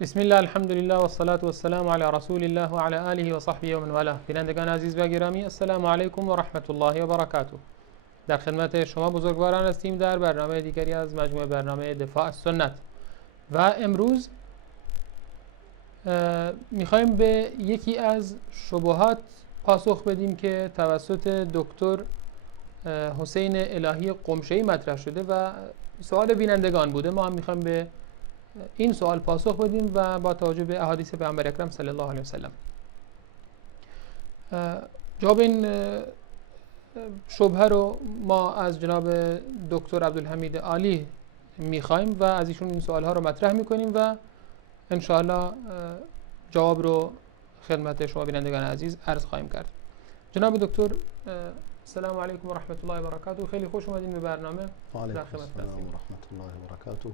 بسم الله، الحمد لله و الصلاة و السلام علی رسول الله و علی آله و صحبه و من والاه. بینندگان عزیز و گرامی، السلام علیکم و رحمت الله و برکاته. در خدمت شما بزرگواران هستیم در برنامه دیگری از مجموعه برنامه دفاع از سنت و امروز میخوایم به یکی از شبهات پاسخ بدیم که توسط دکتر حسین الهی قمشه‌ای مطرح شده و سوال بینندگان بوده. ما هم میخوایم به این سوال پاسخ بدیم و با توجه به احادیث پیامبر اکرم صلی الله علیه و سلم جواب این شبهه رو ما از جناب دکتر عبدالحمید عالی میخوایم و از ایشون این سوال ها رو مطرح میکنیم و ان شاء الله جواب رو خدمت شما بینندگان عزیز عرض خواهیم کرد. جناب دکتر، السلام علیکم و رحمت الله و برکاته. خیلی خوش اومدین به برنامه. و علیکم السلام و رحمت الله و برکاته.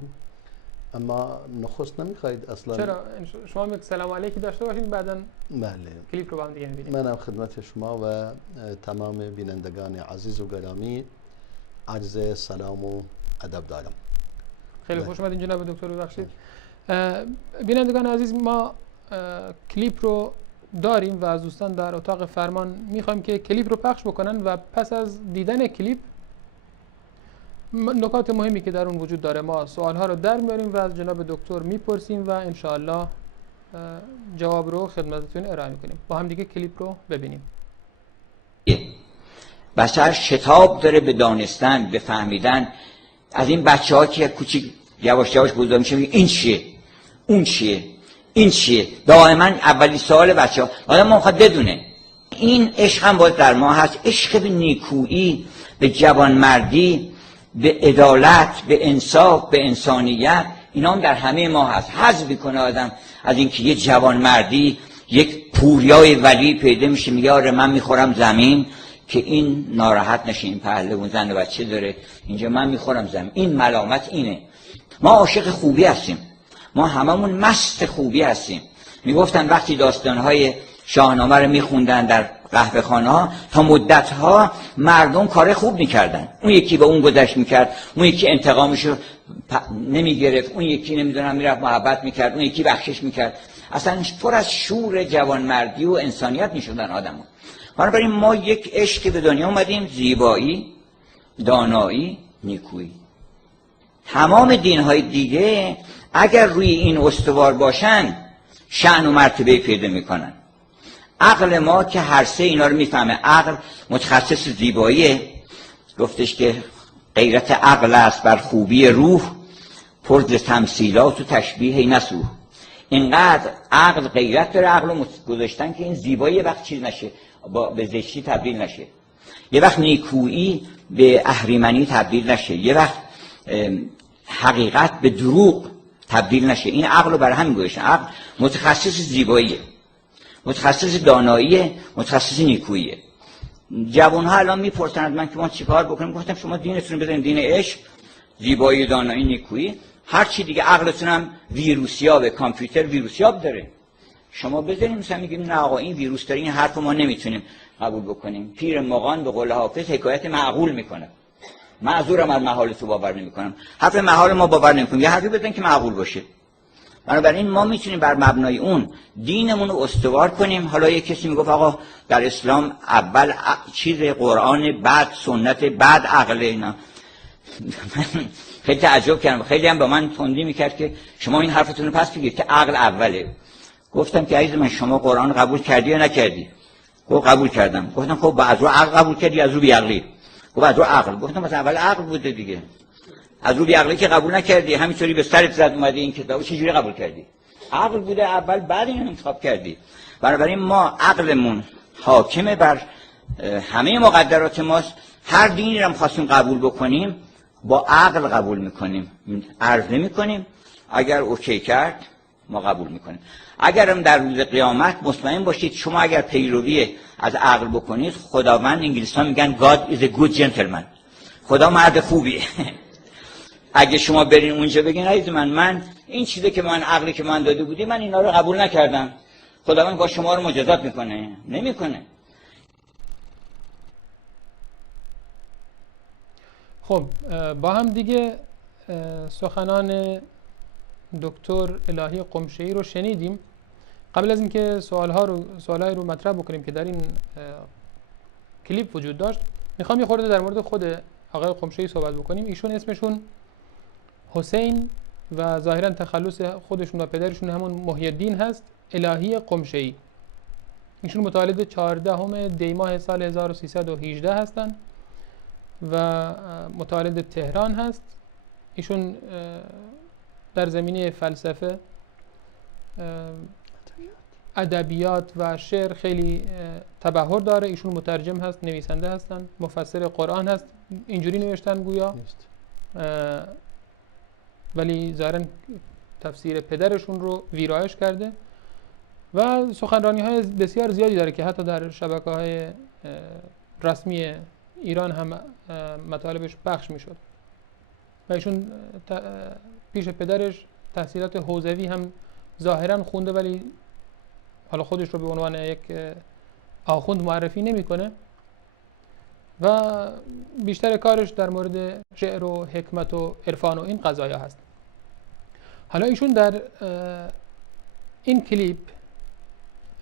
اما نخست نمیخواید اصلا؟ چرا؟ شما یک سلام علیکی داشته باشید بعداً بله، کلیپ رو با هم دیگه می‌بینیم. منم خدمت شما و تمام بینندگان عزیز و گرامی عرض سلام و ادب دارم. خیلی خوش اومدین جناب دکتر. ببخشید بینندگان عزیز، ما کلیپ رو داریم و از دوستان در اتاق فرمان میخوایم که کلیپ رو پخش بکنن و پس از دیدن کلیپ نکات مهمی که در اون وجود داره ما سوالها رو در میاریم و از جناب دکتر میپرسیم و انشاءالله جواب رو خدمتتون ارائه میکنیم. با هم دیگه کلیپ رو ببینیم. بشر شتاب داره به دانستن، به فهمیدن. از این بچه ها که کوچیک یواش یواش بزرگ میشه میگه این چیه، اون چیه، این چیه. دائما اولی سوال بچه ها آدم ما میخواد بدونه. این عشق هم باید در ما هست، عشق به نیکویی، به جوانمردی، به عدالت، به انصاف، به انسانیت. اینا هم در همه ما هست. حظ میکنه آدم از اینکه یه جوانمردی، یک پوریای ولی پیدا میشه میگه آره من میخورم زمین که این ناراحت نشه، این پهلوان زن و بچه داره اینجا، من میخورم زمین. این ملامت اینه. ما عاشق خوبی هستیم، ما هممون مست خوبی هستیم. میگفتن وقتی داستانهای شاهنامه رو میخوندن در قهوه خانه ها، تا مدت ها مردم کار خوب میکردن. اون یکی به اون گذشت میکرد، اون یکی انتقامشو نمیگرفت، اون یکی نمیدونم میرفت محبت میکرد، اون یکی بخشش میکرد. اصلا پر از شور جوانمردی و انسانیت میشدن آدم‌ها. بنابراین ما یک عشق به دنیا اومدیم، زیبایی، دانایی، نیکویی. تمام دین‌های دیگه اگر روی این استوار باشن شأن و مرتبه پیدا میکنن. عقل ما که هر سه اینا رو میفهمه. عقل متخصص زیباییه، گفتش که غیرت عقل است بر خوبی روح، پرز تمثیلات و تشبیه نسوح. اینقدر عقل غیرت داره، عقل رو گذاشتن که این زیبایی وقت چیز نشه، به زشتی تبدیل نشه، یه وقت نیکویی به اهریمنی تبدیل نشه، یه وقت حقیقت به دروغ تبدیل نشه. این عقل رو برای همین گذاشتن. عقل متخصص زیباییه، متخصص داناییه، متخصص نیکوییه. جوان‌ها الان میپرسن از من که ما چیکار بکنیم؟ گفتم شما دینتون رو بزنید دین عشق، زیبایی، دانایی، نیکویی. هر چی دیگه عقلتون هم ویروسیاب، کامپیوتر ویروسیاب داره. شما بذاریم مثلا میگیم نه آقا این ویروس داره، این حرف ما نمیتونیم قبول بکنیم. پیر مغان به قول حافظ حکایت معقول میکنه. معذورم از محال تو باور نمیکنم. حرف محال ما باور نمیکنیم، یه حرفی بزنیم که معقول باشه. بنابراین ما میتونیم بر مبنای اون دینمون رو استوار کنیم. حالا یه کسی میگفت آقا در اسلام اول چیز قرآن، بعد سنت، بعد عقل. اینا خیلی تعجب کردم. خیلی هم با من تندی میکرد که شما این حرفتون رو پس بگید که عقل اوله. گفتم که عزیز من شما قرآن قبول کردی یا نکردی؟ گفت قبول کردم. گفتم خب از رو عقل قبول کردی از رو بیعقلی؟ گفت از رو عقل. گفتم مثلا اول عقل بوده دیگه، از رو بیعقلی که قبول نکردی، همینطوری به سرت زد اومدی این کتابو چجوری قبول کردی؟ عقل بوده اول، بعد این انتخاب کردی. بنابراین ما عقلمون حاکمه بر همه مقدرات ماست. هر دینی رو خواستیم قبول بکنیم با عقل قبول میکنیم، عرض نمیکنیم. اگر اوکی کرد ما قبول میکنیم. اگرم در روز قیامت مطمئن باشید شما اگر پیروی از عقل بکنید، خداوند، انگلیسی‌ها میگن God is a good gentleman، خدا مرد خوبیه. اگه شما برین اونجا بگین عزیز من این چیزی که من عقلی که من داده بودی من اینا رو قبول نکردم، خداوند با شما رو مجازات میکنه؟ نمیکنه. خب با هم دیگه سخنان دکتر الهی قمشه‌ای رو شنیدیم. قبل از اینکه سوالهای رو مطرح بکنیم که در این کلیپ وجود داشت، میخوام یه خورده در مورد خود آقای قمشه‌ای صحبت بکنیم. ایشون اسمشون حسین و ظاهرا تخلص خودشون و پدرشون همون محی الدین هست، الهی قمشه‌ای. ایشون متولد 14 دی ماه سال 1318 هستن و متولد تهران هست. ایشون در زمینه فلسفه، ادبیات و شعر خیلی تبحر داره. ایشون مترجم هست، نویسنده هستن، مفسر قرآن هست. اینجوری نوشتن گویا ولی ظاهراً تفسیر پدرشون رو ویرایش کرده و سخنرانی‌های بسیار زیادی داره که حتی در شبکه‌های رسمی ایران هم مطالبش پخش می‌شد. و ایشون پیش پدرش تحصیلات حوزوی هم ظاهراً خونده ولی حالا خودش رو به عنوان یک آخوند معرفی نمی‌کنه و بیشتر کارش در مورد شعر و حکمت و عرفان و این قضایا هست. حالا ایشون در این کلیپ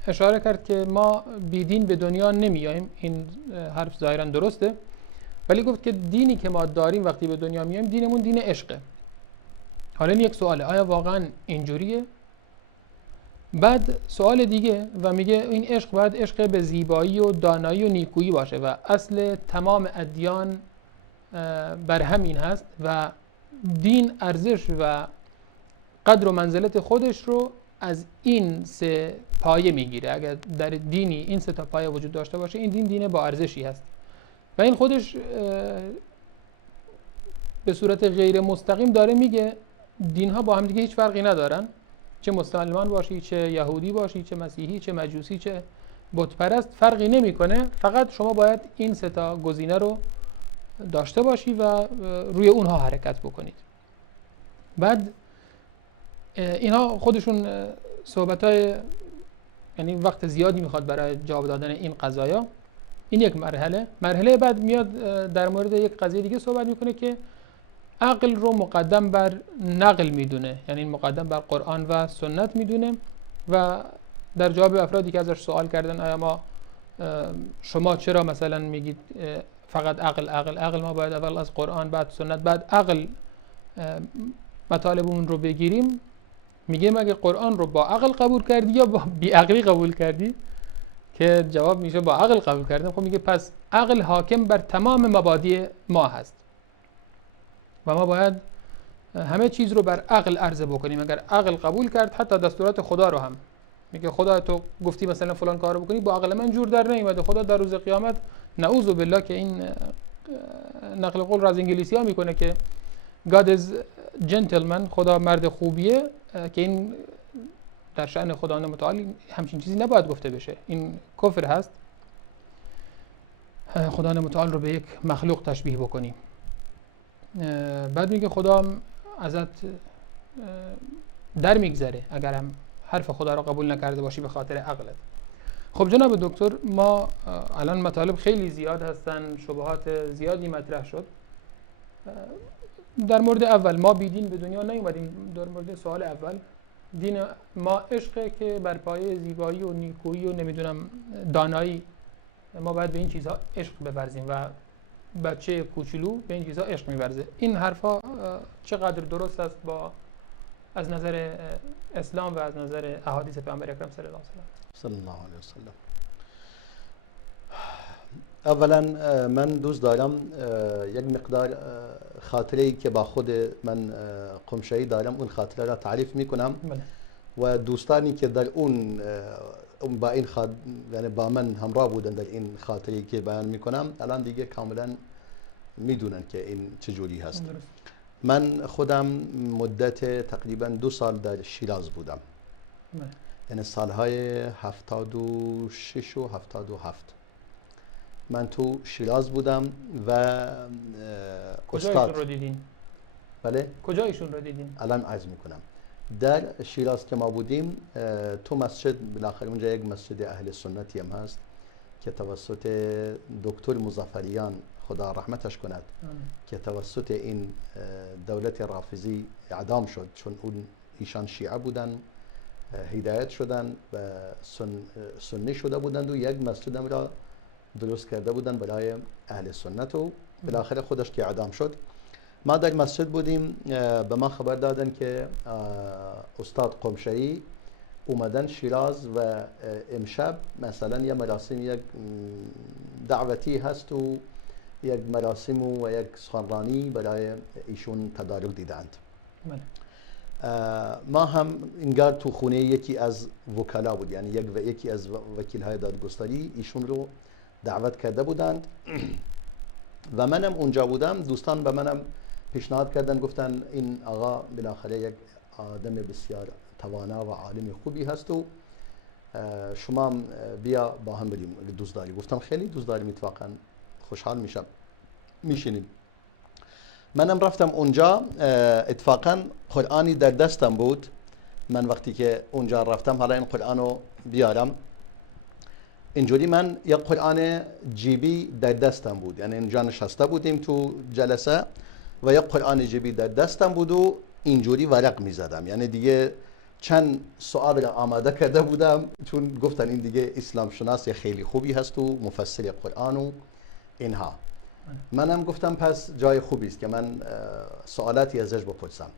اشاره کرد که ما بیدین به دنیا نمیاییم. این حرف ظاهرا درسته، ولی گفت که دینی که ما داریم وقتی به دنیا میایم دینمون دین عشقه. حالا این یک سواله، آیا واقعا اینجوریه؟ بعد سوال دیگه و میگه این عشق باید عشق به زیبایی و دانایی و نیکویی باشه و اصل تمام ادیان بر همین هست و دین ارزش و قدر و منزلت خودش رو از این سه پایه میگیره. اگر در دینی این سه تا پایه وجود داشته باشه این دین با ارزشی هست و این خودش به صورت غیر مستقیم داره میگه دین ها با هم دیگه هیچ فرقی ندارن، چه مسلمان باشی، چه یهودی باشی، چه مسیحی، چه مجوسی، چه بت پرست، فرقی نمیکنه. فقط شما باید این سه تا گزینه رو داشته باشی و روی اونها حرکت بکنید. بعد اینها خودشون صحبتای یعنی وقت زیادی میخواد برای جواب دادن این قضایا. این یک مرحله بعد میاد در مورد یک قضیه دیگه صحبت میکنه که عقل رو مقدم بر نقل میدونه، یعنی مقدم بر قرآن و سنت میدونه و در جواب افرادی که ازش سوال کردن آیا شما چرا مثلا میگید فقط عقل، ما باید اول از قرآن بعد سنت بعد عقل مطالب اون رو بگیریم، میگه مگه قرآن رو با عقل قبول کردی یا با بیعقلی قبول کردی؟ که جواب میشه با عقل قبول کردم. خب میگه پس عقل حاکم بر تمام مبادی ما هست و ما باید همه چیز رو بر عقل عرضه بکنیم. اگر عقل قبول کرد حتی دستورات خدا رو هم، میگه خدا تو گفتی مثلا فلان کارو بکنی، با عقل من جور در نمیاد. خدا در روز قیامت نعوذ بالله که این نقل قول را از انگلیسی ها میکنه که God is gentleman، خدا مرد خوبیه، که این در شأن خداوند متعال همچین چیزی نباید گفته بشه، این کفر هست. خداوند متعال رو به یک مخلوق تشبیه بکنیم. بعد میگه خدا ازت در میگذره اگر هم حرف خدا رو قبول نکرده باشی به خاطر عقلت. خب جناب دکتر، ما الان مطالب خیلی زیاد هستن، شبهات زیادی مطرح شد. در مورد اول ما بیدین به دنیا نیومدیم. در مورد سوال اول، دین ما عشقه که بر پایه زیبایی و نیکویی و نمیدونم دانایی، ما باید به این چیزها عشق بورزیم و بچه کوچولو به این چیزها عشق میورزه. این حرفا چقدر درست است از نظر اسلام و از نظر احادیث پیامبر اکرم صلی الله علیه و سلم؟ اولا من دوست دارم یک مقدار خاطره‌ای که با خود من قمشه‌ای دارم اون خاطره را تعریف میکنم و دوستانی که در اون با این یعنی با من همراه بودن در این خاطره‌ای که بیان میکنم الان دیگه کاملا میدونن که این چجوری هست. من خودم مدت تقریبا 2 سال در شیراز بودم، یعنی سالهای 76 و 77 من تو شیراز بودم و کجا ایشون رو دیدین؟ بله؟ کجا ایشون رو دیدین؟ الان عرض میکنم. در شیراز که ما بودیم تو مسجد، بالاخره اونجا یک مسجد اهل سنتی هم هست که توسط دکتر مظفریان خدا رحمتش کند که توسط این دولت رافضی اعدام شد، چون اون ایشان شیعه بودن، هدایت شدن و سنی شده بودند و یک مسجد هم را درست کرده بودن برای اهل سنت و بالاخره خودش که اعدام شد. ما در مسجد بودیم، به ما خبر دادن که استاد قمشه‌ای اومدن شیراز و امشب مثلا یه مراسم، یک دعوتی هست و یک مراسم و یک سخنرانی برای ایشون تدارک دیدند. ما هم انگار تو خونه یکی از وکلا بود، یعنی یکی از وکیل‌های دادگستری ایشون رو دعوت کرده بودند و منم اونجا بودم. دوستان به منم پیشنهاد کردن، گفتن این آقا بالاخره یک آدم بسیار توانا و عالم خوبی هست و شما بیا با هم بریم، دوست داری؟ گفتم خیلی دوست داریم، اتفاقا خوشحال میشم، میشینیم. منم رفتم اونجا، اتفاقا قرآنی در دستم بود. من وقتی که اونجا رفتم، حالا این قرآنو بیارم، اینجوری من یک قرآن جیبی در دستم بود، یعنی اینجا نشسته بودیم تو جلسه و یک قرآن جیبی در دستم بود و اینجوری ورق می زدم، یعنی دیگه چند سوال را آماده کرده بودم، چون گفتن این دیگه اسلام شناس خیلی خوبی هست و مفسر قرآن و اینها. منم گفتم پس جای خوبی است که من سوالاتی ازش بپرسم.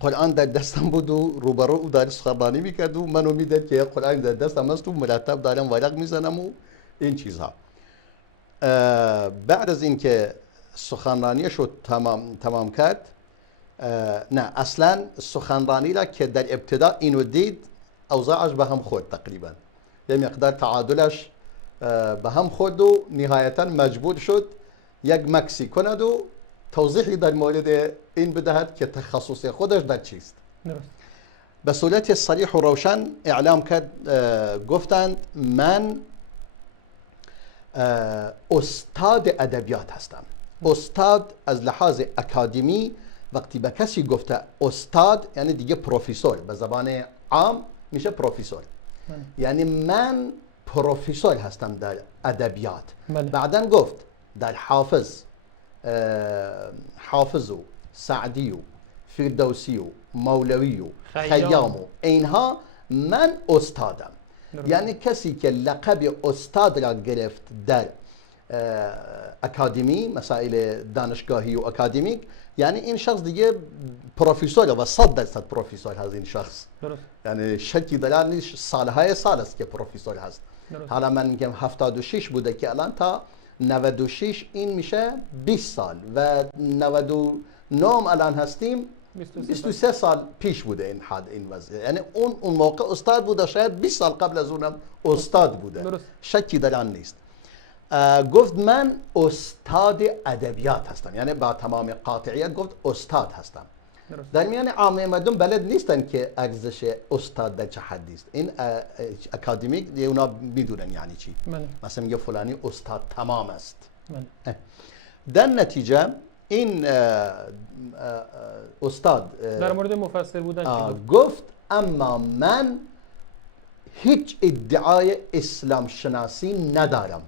قرآن در دستم بود و روبرو او داره سخنرانی میکرد و منو میدید که قرآن در دستم است و مرتب دارم ورق میزنم و این چیزها. بعد از اینکه سخنرانی شد تمام کرد، نه اصلا سخنرانی را که در ابتدا اینو دید، اوضاعش به هم خورد، تقریبا یه مقدار تعادلش به هم خورد و نهایتا مجبور شد یک مکسی کند و توضیحی در مورد این بدهد که تخصص خودش در چیست. به صورت صریح و روشن اعلام کرد، گفتند من استاد ادبیات هستم. استاد از لحاظ اکادمی وقتی به کسی گفته استاد یعنی دیگه پروفسور، به زبان عام میشه پروفسور. یعنی من پروفسور هستم در ادبیات. بعدن گفت در حافظ و سعدی و فردوسی و مولوی و خیام و اینها من استادم. یعنی کسی که لقب استاد را گرفت در اکادمی، مسائل دانشگاهی و اکادمیک، یعنی این شخص دیگه پروفسور و 100% پروفسور هست این شخص. یعنی شکی در نیست، سالهای سال است که پروفسور هست. حالا من میگم 76 بوده که الان تا 96 این میشه 20 سال و 99 الان هستیم 23 سال پیش بوده این حد این وضع. یعنی اون موقع استاد بوده، شاید 20 سال قبل از اونم استاد بوده، شکی در آن نیست. گفت من استاد ادبیات هستم، یعنی با تمام قاطعیت گفت استاد هستم. در میان عامه مردم بلد نیستن که ارزش استاد در چه حدی است. این اکادمیک اونا میدونن یعنی چی. مثلا میگه فلانی استاد تمام است. در نتیجه این استاد در مورد مفسر بودن گفت اما من هیچ ادعای اسلام شناسی ندارم.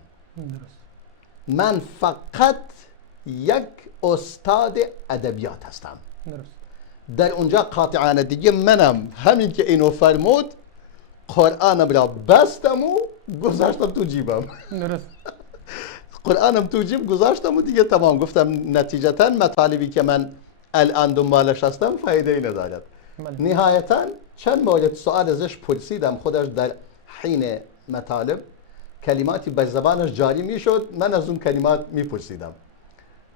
من فقط یک استاد ادبیات هستم. در اونجا قاطعانه دیگه منم همین که اینو فرمود قرآنم را بستم و گذاشتم تو جیبم. قرآنم تو جیب گذاشتم و دیگه تمام. گفتم نتیجتا مطالبی که من الان دنبالش هستم فایده ای ندارد. نهایتا چند مورد سوال ازش پرسیدم، خودش در حین مطالب کلماتی بر زبانش جاری میشد، من از اون کلمات میپرسیدم.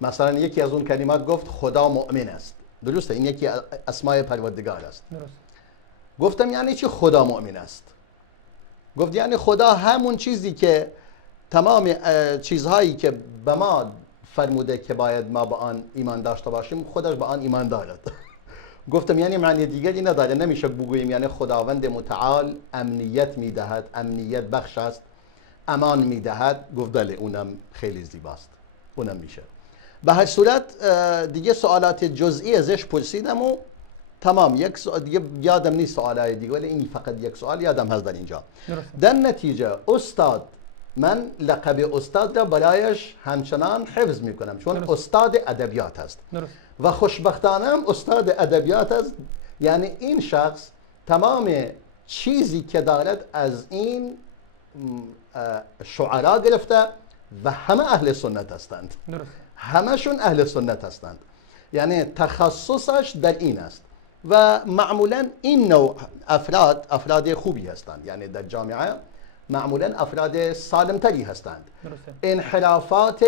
مثلا یکی از اون کلمات گفت خدا مؤمن است. درسته، این یکی اسمای پروردگار است. گفتم یعنی چی خدا مؤمن است؟ گفت یعنی خدا همون چیزی که تمام چیزهایی که به ما فرموده که باید ما به آن ایمان داشته باشیم خودش به آن ایمان دارد. گفتم یعنی معنی دیگری نداره، نمیشه بگوییم یعنی خداوند متعال امنیت میدهد، امنیت بخش است، امان میدهد. گفت بله اونم خیلی زیباست، اونم میشه. به هر صورت دیگه سوالات جزئی ازش پرسیدم و تمام. یک سوال دیگه یادم نیست سوالای دیگه، ولی این فقط یک سوال یادم هست در اینجا. در نتیجه استاد، من لقب استاد را برایش همچنان حفظ میکنم چون استاد ادبیات است و خوشبختانه استاد ادبیات است. یعنی این شخص تمام چیزی که دارد از این شعرا گرفته و همه اهل سنت هستند، همشون اهل سنت هستند، یعنی تخصصش در این است و معمولا این نوع افراد خوبی هستند، یعنی در جامعه معمولا افراد سالمتری هستند، انحرافات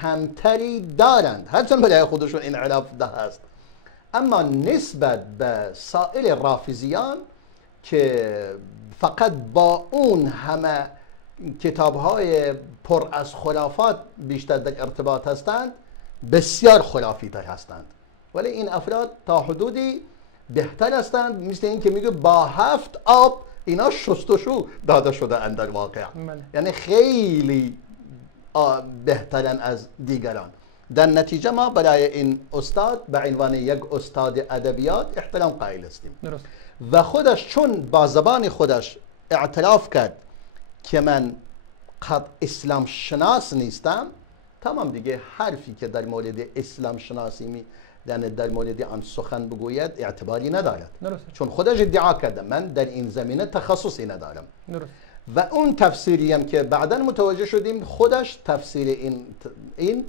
کمتری دارند، هرچند برای خودشون انحراف ده هست، اما نسبت به سایر رافضیان که فقط با اون همه کتاب‌های پر از خرافات بیشتر در ارتباط هستند، بسیار خرافی تر هستند، ولی این افراد تا حدودی بهتر هستند، مثل این که میگه با 7 آب اینا شستشو داده شده اند در واقع، یعنی خیلی بهترن از دیگران. در نتیجه ما برای این استاد به عنوان یک استاد ادبیات احترام قائل هستیم و خودش چون با زبان خودش اعتراف کرد که من قد اسلام شناس نیستم، تمام دیگه حرفی که در مورد اسلام شناسی یعنی در مورد آن سخن بگوید اعتباری ندارد، چون خودش ادعا کرده من در این زمینه تخصصی ندارم. و اون تفسیری هم که بعدا متوجه شدیم خودش تفسیر این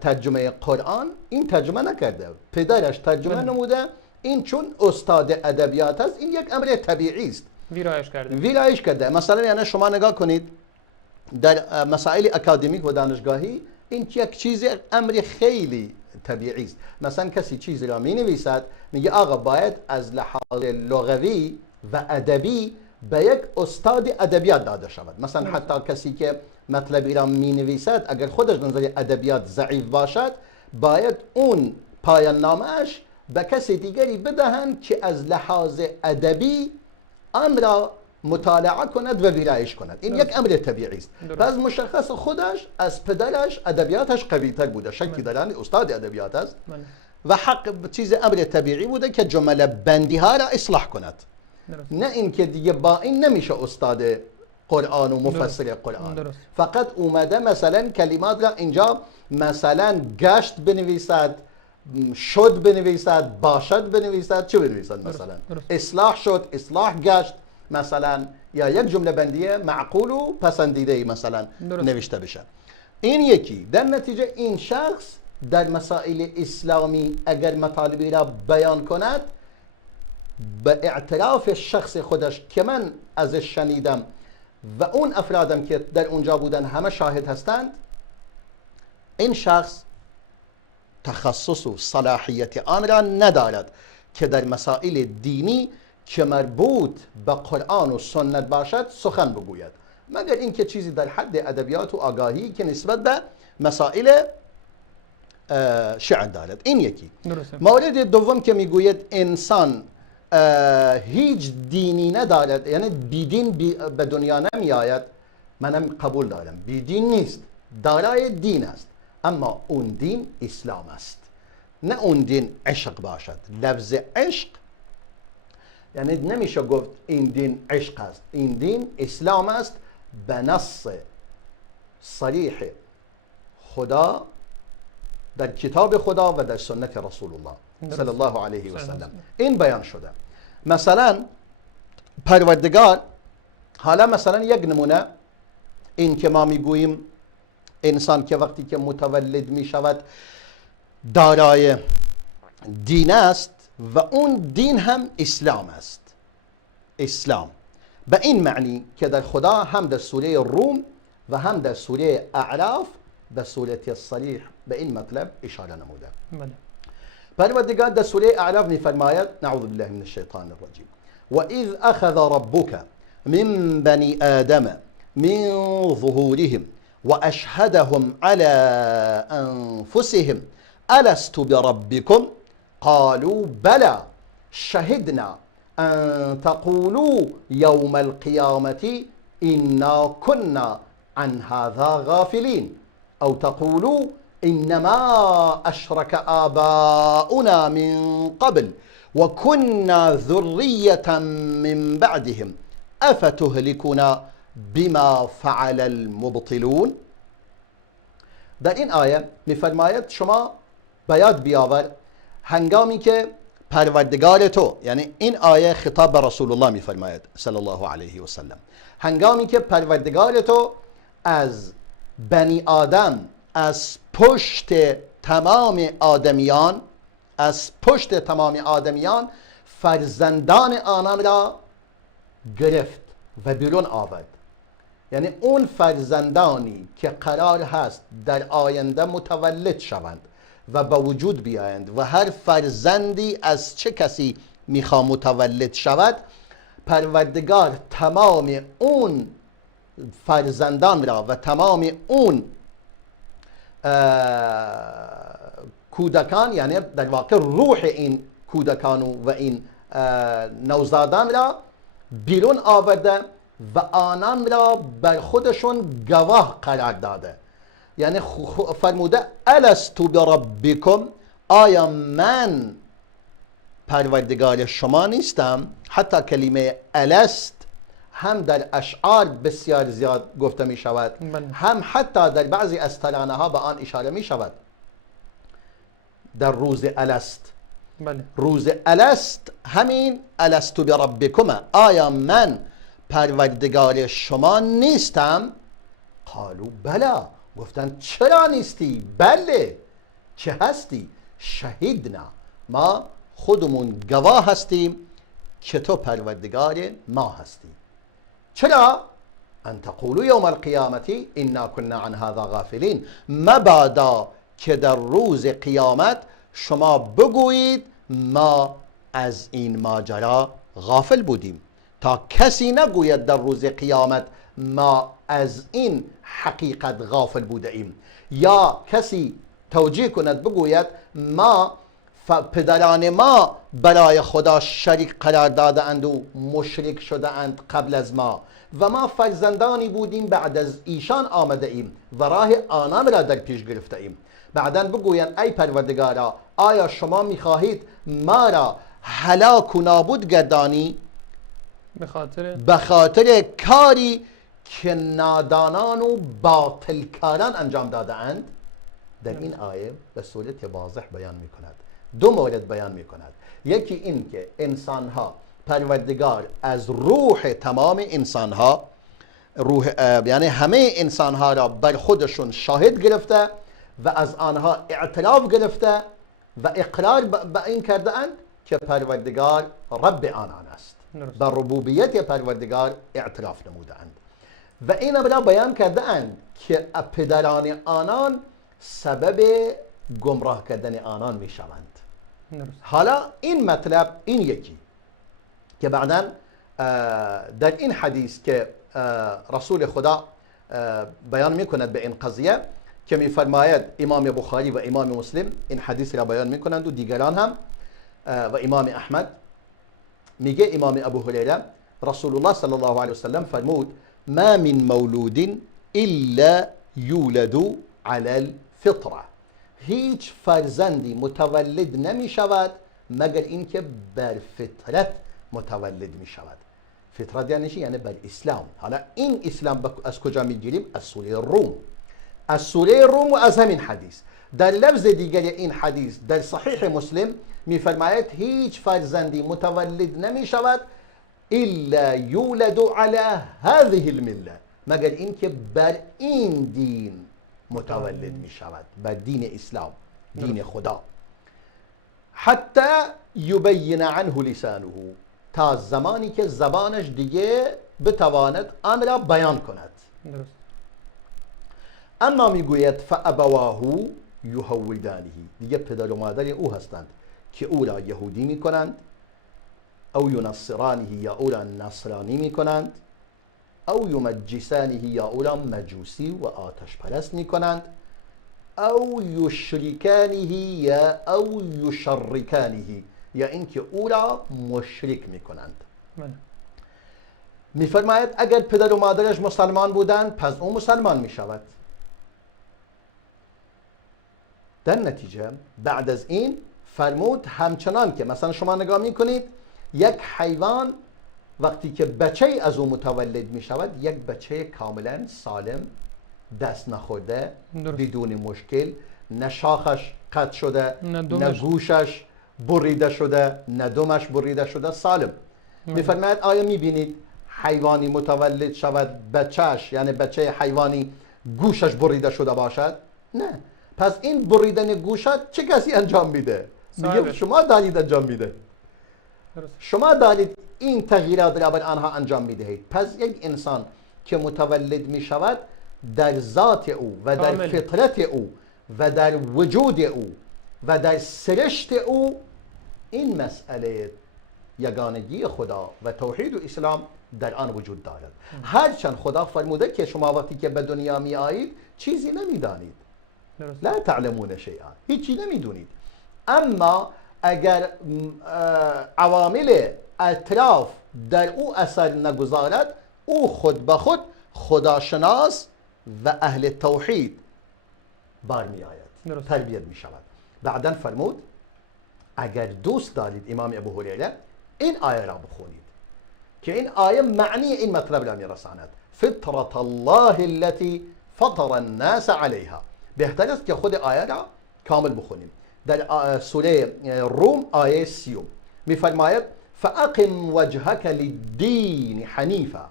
ترجمه قرآن این ترجمه نکرده، پدرش ترجمه نموده، این چون استاد ادبیات است این یک امر طبیعی است، ویرایش کرده. مثلا یعنی شما نگاه کنید در مسائل اکادمیک و دانشگاهی این یک چیز امر خیلی طبیعی است. مثلا کسی چیزی را می نویسد میگه آقا باید از لحاظ لغوی و ادبی به یک استاد ادبیات داده شود. مثلا حتی کسی که مطلبی را می نویسد اگر خودش نظر ادبیات ضعیف باشد باید اون پایان نامش به کسی دیگری بدهند که از لحاظ ادبی آن را مطالعه کند و ویرایش کند. این یک امر طبیعی است. پس مشخص خودش از پدرش ادبیاتش قوی تر بوده، شکی دارن استاد ادبیات است و حق چیز امر طبیعی بوده که جمله بندی ها را اصلاح کند، نه اینکه دیگه با این نمیشه استاد قرآن و مفسر قرآن. فقط اومده مثلا کلمات را اینجا مثلا گشت بنویسد، شد بنویسد، باشد بنویسد، چه بنویسد، مثلا اصلاح شد، اصلاح گشت مثلا، یا یک جمله بندی معقول و پسندیده مثلا نوشته بشه. این یکی. در نتیجه این شخص در مسائل اسلامی اگر مطالبی را بیان کند به اعتراف شخص خودش که من ازش شنیدم و اون افرادم که در اونجا بودن همه شاهد هستند، این شخص تخصص و صلاحیت آن را ندارد که در مسائل دینی که مربوط به قرآن و سنت باشد سخن بگوید، مگر اینکه چیزی در حد ادبیات و آگاهی که نسبت به مسائل شعر دارد. این یکی. مورد دوم که میگوید انسان هیچ دینی ندارد، یعنی بیدین به دنیا نمی آید، منم قبول دارم، بیدین نیست، دارای دین است، اما اون دین اسلام است، نه اون دین عشق باشد. لفظ عشق یعنی نمیشه گفت این دین عشق است، این دین اسلام است به نص صریح خدا در کتاب خدا و در سنت رسول الله صلی الله علیه و سلم این بیان شده. مثلا پروردگار، حالا مثلا یک نمونه این که ما میگوییم انسان که وقتی که متولد می شود دارای دین است و اون دین هم اسلام است. اسلام به این معنی که در خدا هم در سوره روم و هم در سوره اعراف به صورت صریح به این مطلب اشاره نموده. پروردگار در سوره اعراف میفرماید نعوذ بالله من الشیطان الرجیم و اذ اخذ ربک من بنی آدم من ظهورهم و اشهدهم على انفسهم الست بربكم قالوا بلى شهدنا ان تقولوا يوم القيامة إنا كنا عن هذا غافلين أو تقولوا إنما أشرك آباؤنا من قبل وكنا ذرية من بعدهم أفتهلكنا بما فعل المبطلون. در این آیه میفرماید شما باید بیاور هنگامی که پروردگار تو، یعنی این آیه خطاب به رسول الله میفرماید صلی الله علیه و سلم، هنگامی که پروردگار تو از بنی آدم، از پشت تمام آدمیان، فرزندان آنان را گرفت و بیرون آورد. یعنی اون فرزندانی که قرار هست در آینده متولد شوند و به وجود بیایند و هر فرزندی از چه کسی میخوا متولد شود، پروردگار تمام اون فرزندان را و تمام اون کودکان، یعنی در واقع روح این کودکان و این نوزادان را بیرون آورده و آنان را بر خودشون گواه قرار داده. یعنی فرموده الستو بربکم، آیا من پروردگار شما نیستم؟ حتی کلمه الست هم در اشعار بسیار زیاد گفته می شود، هم حتی در بعضی از ترانه ها به آن اشاره می شود. در روز الست، روز الست همین الستو بربکم، آیا من پروردگار شما نیستم؟ قالو بلا، گفتن چرا نیستی؟ بله، چه هستی؟ شهیدنا، ما خودمون گواه هستیم که تو پروردگار ما هستی. چرا؟ ان تقولوا یوم القیامتی انا كنا عن هذا غافلین، مبادا که در روز قیامت شما بگویید ما از این ماجرا غافل بودیم. تا کسی نگوید در روز قیامت ما از این حقیقت غافل بوده ایم، یا کسی توجیه کند بگوید ما پدران ما برای خدا شریک قرار داده اند و مشرک شده اند قبل از ما و ما فرزندانی بودیم بعد از ایشان آمده ایم و راه آنان را در پیش گرفته ایم. بعداً بگویند ای پروردگارا، آیا شما میخواهید ما را هلاک و نابود گردانی به خاطر کاری که نادانان و باطلکاران انجام داده اند؟ در این آیه به صورت واضح بیان می کند، دو مورد بیان می کند. یکی این که انسانها، پروردگار از روح تمام انسانها، یعنی همه انسانها را بر خودشون شاهد گرفته و از آنها اعتراف گرفته و اقرار به این کرده اند که پروردگار رب آنان است، بر ربوبیت پروردگار اعتراف نموده اند و این را بیان کرده اند که پدران آنان سبب گمراه کردن آنان می شوند. حالا این مطلب، این یکی که بعداً در این حدیث که رسول خدا بیان می کند به این قضیه که می فرماید، امام بخاری و امام مسلم این حدیث را بیان می کنند و دیگران هم و امام احمد، میگه امام ابو هریره رسول الله صلی الله علیه وسلم فرمود ما من مولود الا یولد علی الفطره، هیچ فرزندی متولد نمی شود مگر اینکه بر فطرت متولد می شود. فطرت یعنی چی؟ یعنی بر اسلام. حالا این اسلام از کجا میگیریم؟ از سوره روم، از سوره روم و از همین حدیث. در لفظ دیگر این حدیث در صحیح مسلم میفرماید هیچ فرزندی متولد نمی شود الا یولد علی هذه المله، مگر اینکه بر این دین متولد می شود، بر دین اسلام، دین خدا. حتی یبین عنه لسانه، تا زمانی که زبانش دیگه بتواند آن را بیان کند. اما میگوید فابواه یهودانه، دیگه پدر و مادر او هستند که او را یهودی می کنند، او ینصرانه، یا او را نصرانی می کنند، او یمجسانه، یا او را مجوسی و آتش پرست می کنند، او یشرکانه، یا او یشرکانه، یا اینکه او را مشرک می کنند. می فرماید اگر پدر و مادرش مسلمان بودند پس او مسلمان می شود. در نتیجه بعد از این فرمود همچنان که مثلا شما نگاه می کنید یک حیوان وقتی که بچه از او متولد می شود، یک بچه کاملا سالم، دست نخورده، بدون مشکل، نه شاخش قطع شده، نه گوشش بریده شده، نه دمش بریده شده، سالم. میفرماید آیا میبینید حیوانی متولد شود بچهش، یعنی بچه حیوانی گوشش بریده شده باشد؟ نه. پس این بریدن گوشت چه کسی انجام میده؟ میگه شما دارید انجام میده، شما دارید این تغییرات را بر آنها انجام میدهید. پس یک انسان که متولد میشود در ذات او و در فطرت او و در وجود او و در سرشت او این مسئله یگانگی خدا و توحید و اسلام در آن وجود دارد. هرچند خدا فرموده که شما وقتی که به دنیا می آیید چیزی نمیدانید، لا تعلمون شیئا، هیچی نمیدونید. اما اگر عوامل اطراف در او اثر نگذارد، او خود به خود خداشناس و اهل توحید برمی آید، تربیت می شود. بعدا فرمود اگر دوست دارید امام ابو هریره این آیه را بخونید که این آیه معنی این مطلب را می رساند. فطرة الله التي فطر الناس عليها. بهتر است که خود آیه را کامل بخونیم. در سوره روم آیه 30 می فرماید فاقم وجهك للدین حنیفا،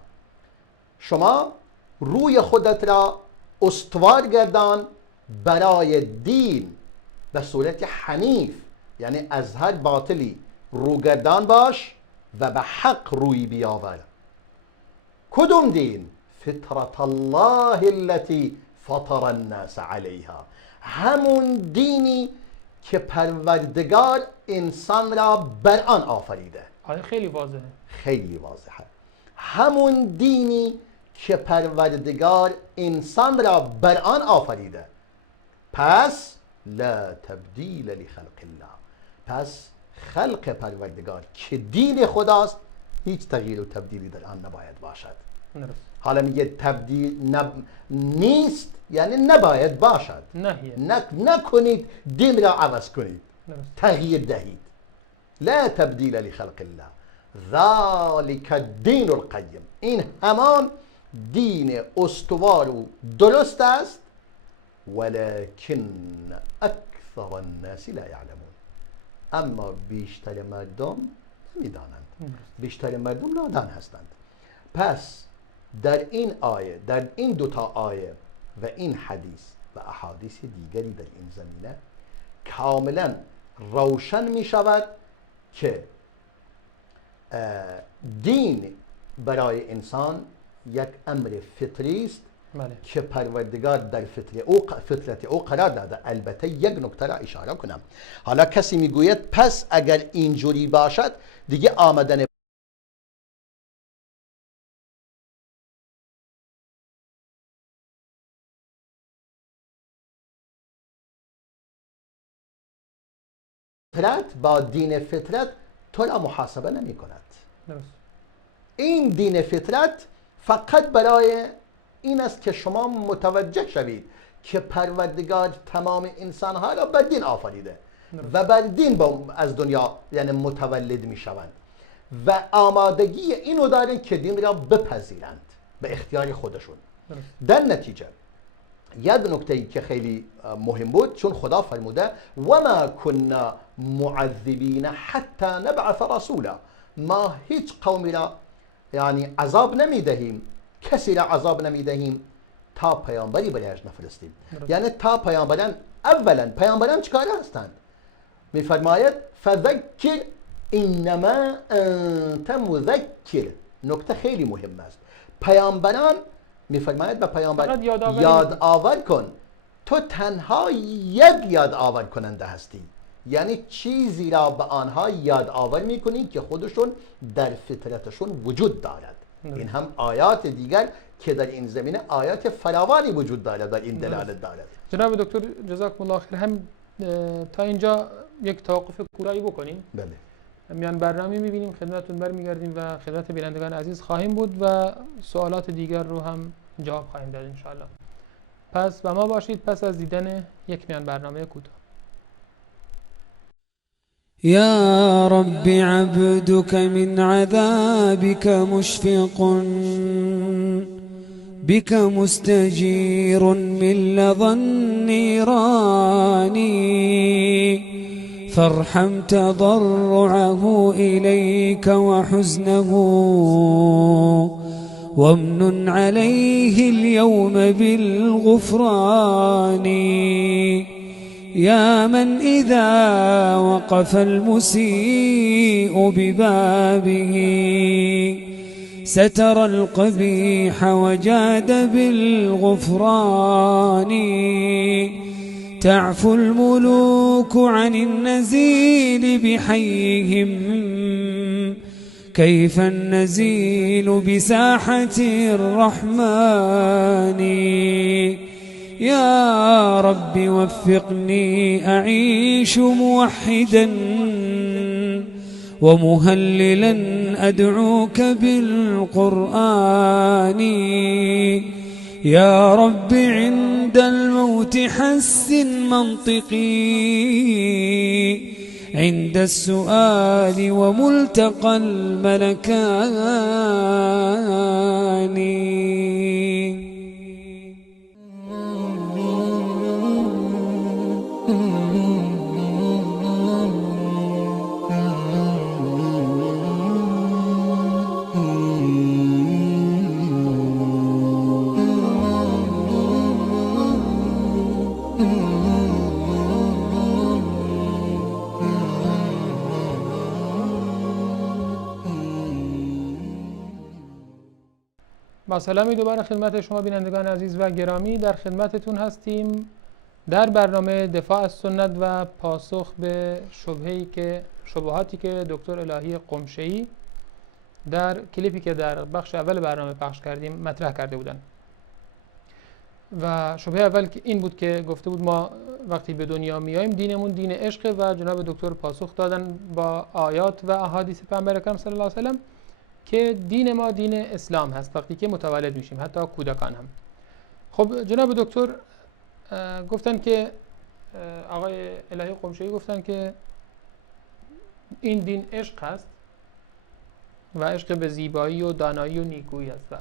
شما روی خودت را استوار گردان برای دین به صورت حنیف، یعنی از هر باطلی روگردان باش و به حق روی بیاور. کدوم دین؟ فطرة الله التي فطر الناس عليها، همون دینی که پروردگار انسان را بر آن آفریده. خیلی واضحه، خیلی واضحه. همون دینی که پروردگار انسان را بر آن آفریده. پس لا تبدیل لخلق الله، پس خلق پروردگار که دین خداست هیچ تغییر و تبدیلی در آن نباید باشد. حالا میگه تبدیل نیست یعنی نباید باشد، نکنید دین را عوض کنید، تغییر دهید. لا تبدیل لخلق الله ذلك الدین القیم، این همان دین استوار و درست است. ولكن اکثر الناس لا یعلمون، اما بیشتر مردم نمیدانند، بیشتر مردم نادان هستند. پس در این آیه، در این دوتا آیه و این حدیث و احادیث دیگری در این زمینه کاملا روشن می شود که دین برای انسان یک امر فطری است که پروردگار در فطرت او قرار داده. البته یک نکته را اشاره کنم. حالا کسی میگوید پس اگر اینجوری باشد دیگه آمدن فطرت با دین فطرت تو را محاسبه نمی کند. این دین فطرت فقط برای این است که شما متوجه شوید که پروردگار تمام انسانها را بر دین آفریده و بر دین از دنیا یعنی متولد می شوند و آمادگی اینو دارن که دین را بپذیرند به اختیار خودشون. در نتیجه یک نکته‌ای که خیلی مهم بود، چون خدا فرموده وما كنا معذبین حتی نبعث رسولا، ما هیچ قومی را یعنی عذاب نمیدهیم، کسی را عذاب نمیدهیم تا پیامبری برایش نفرستیم. یعنی تا پیامبران، اولا پیامبران چیکار هستند؟ میفرماید فذکر انما انت مذکر. نکته خیلی مهم است. پیامبران میفرماید به پیامبر یاد آور کن، تو تنها یک یاد آور کننده هستی، یعنی چیزی را به آنها یاد آور میکنی که خودشون در فطرتشون وجود دارد. این هم آیات دیگر که در این زمینه آیات فراوانی وجود دارد، در این دلالت دارد. جناب دکتر جزاکم الله خیر، هم تا اینجا یک توقف کوتاهی بکنیم. بله. میان برنامه میبینیم، خدمتتون برمیگردیم و خدمت بینندگان عزیز خواهیم بود و سوالات دیگر رو هم جواب خواهیم داد ان شاء الله. پس با ما باشید پس از دیدن یک میان برنامه کوتاه. يا رب عبدك من عذابك مشفق، بك مستجير من لظى النيران، فارحم تضرعه إليك وحزنه، وامنن عليه اليوم بالغفران. يا من إذا وقف المسيء ببابه ستر القبيح وجاد بالغفران. تعفو الملوك عن النزيل بحيهم، كيف النزيل بساحة الرحمن. يا رب وفقني أعيش موحدا ومهللا أدعوك بالقرآن. يا رب عند الموت حسن منطقي، عند السؤال وملتقى الملكان. با سلامی دوباره خدمت شما بینندگان عزیز و گرامی، در خدمتتون هستیم در برنامه دفاع از سنت و پاسخ به شبهاتی که دکتر الهی قمشه‌ای در کلیپی که در بخش اول برنامه پخش کردیم مطرح کرده بودند. و شبهه اول این بود که گفته بود ما وقتی به دنیا میاییم دینمون دین عشق و جناب دکتر پاسخ دادن با آیات و احادیث پیامبر اکرم صلی الله علیه و سلم که دین ما دین اسلام هست وقتی که متولد میشیم، حتی کودکان هم. خب جناب دکتر گفتن که آقای الهی قمشه‌ای گفتن که این دین عشق هست و عشق به زیبایی و دانایی و نیکویی هست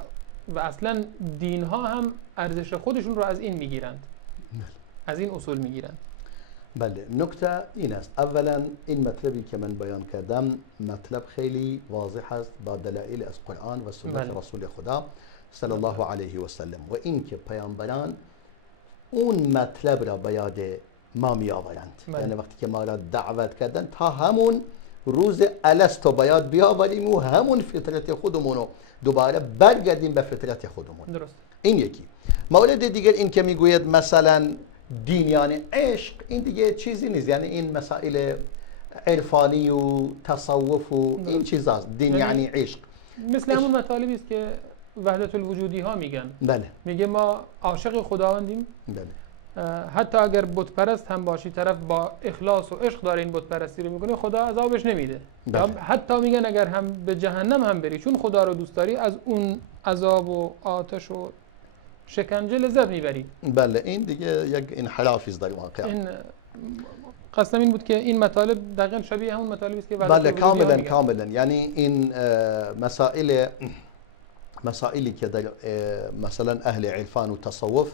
و اصلا دین ها هم ارزش خودشون رو از این میگیرند، از این اصول میگیرند. بله، نکته این است، اولا این مطلبی که من بیان کردم مطلب خیلی واضح است با دلایل از قرآن و سنت رسول خدا صلی الله علیه و سلم، و این که پیامبران اون مطلب را به یاد ما می آورند. یعنی وقتی که ما را دعوت کردن تا همون روز الستو به یاد بیاوریم و همون فطرت خودمون رو دوباره برگردیم به فطرت خودمون. درست. این یکی. مورد دیگر این که میگوید مثلا دین یعنی عشق، این دیگه چیزی نیست، یعنی این مسائل عرفانی و تصوف و این چیزاست. دین یعنی عشق مثل همون مطالبی است که وحدت الوجودی ها میگن. بله. میگه ما عاشق خداوندیم. بله. حتی اگر بت پرست هم باشی، طرف با اخلاص و عشق داره این بت پرستی رو میکنه، خدا عذابش نمیده. بله. حتی میگن اگر هم به جهنم هم بری چون خدا رو دوست داری، از اون عذاب و آتش و شکنجه لذت میبری. بله، این دیگه یک انحرافی است در واقع. این قصدم این بود که این مطالب دقیقاً شبیه همون مطالبی است که بله کاملا یعنی این مسائلی که در مثلا اهل عرفان و تصوف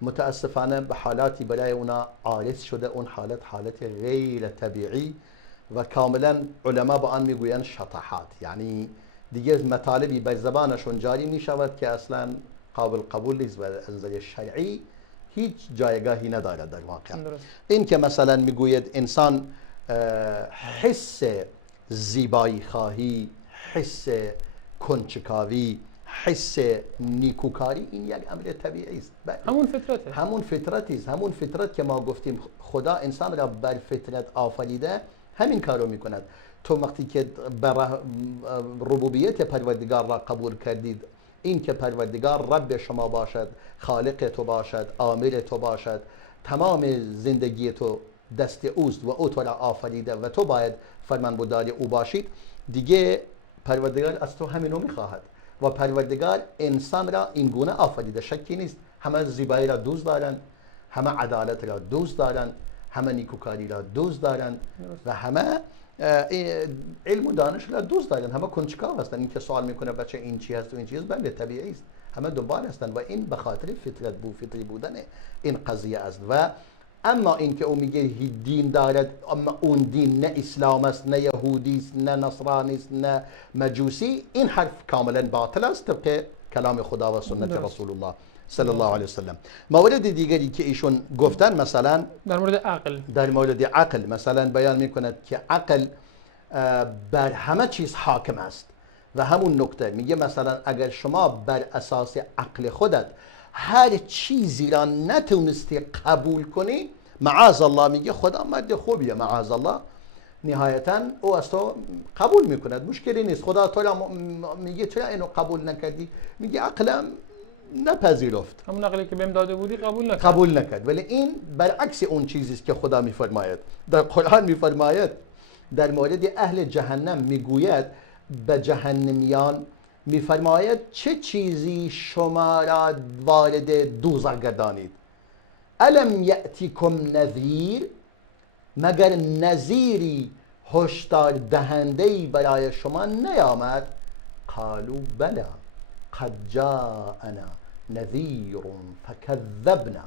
متاسفانه به حالاتی برای اونا عارض شده، اون حالت غیر طبیعی و کاملا علما با آن میگویند شطحات، یعنی دیگه مطالبی به زبانشون جاری می شود که اصلا قابل قبول نیست و از نظر شرعی هیچ جایگاهی ندارد در واقع. این که مثلا میگوید انسان حس زیبایی خواهی، حس کنچکاوی، حس نیکوکاری، این یک امر طبیعی است. همون فطرته. همون فطرتی است. همون فطرت که ما گفتیم خدا انسان را بر فطرت آفریده، همین کارو میکند. تو وقتی که ربوبیت پروردگار را قبول کردید، این که پروردگار رب شما باشد، خالق تو باشد، آمر تو باشد، تمام زندگی تو دست اوست و او تو را آفریده و تو باید فرمانبردار او باشید، دیگه پروردگار از تو همینو میخواهد و پروردگار انسان را این گونه آفریده، شکی نیست. همه زیبایی را دوست دارند، همه عدالت را دوست دارند، همه نیکوکاری را دوست دارند و همه علم و دانش را دوست دارند، همه کنجکاو هستند. این که سوال میکنه بچه این چی هست و این چیز، بله طبیعی است، همه دنبال هستند و این به خاطر فطری بودن این قضیه است. و اما اینکه اون میگه دین دارد اما اون دین نه اسلام است، نه یهودی است، نه نصرانی است، نه مجوسی، این حرف کاملا باطل است طبق کلام خدا و سنت رسول الله صلی الله علیه وسلم. مورد دیگری که ایشون گفتن مثلا در مورد عقل مثلا بیان میکند که عقل بر همه چیز حاکم است و همون نکته میگه مثلا اگر شما بر اساس عقل خودت هر چیزی را نتونستی قبول کنی، معاذ الله، میگه خدا مرد خوبیه، معاذ الله، نهایتا او از تو قبول میکند، مشکلی نیست. خدا تو را میگه چرا اینو قبول نکردی؟ میگه عقلم نپذیرفت، همون عقلی که بهم داده بودی قبول نکرد. ولی این برعکس اون چیزی است که خدا میفرماید. در قرآن میفرماید در مورد اهل جهنم میگوید به جهنمیان میفرماید چه چیزی شما را وارد دوزخ گردانید؟ الم یأتیکم نذیر، مگر نذیری هشدار دهنده‌ای برای شما نیامد؟ قالوا بلی قد جاءنا نذیر فکذبنا.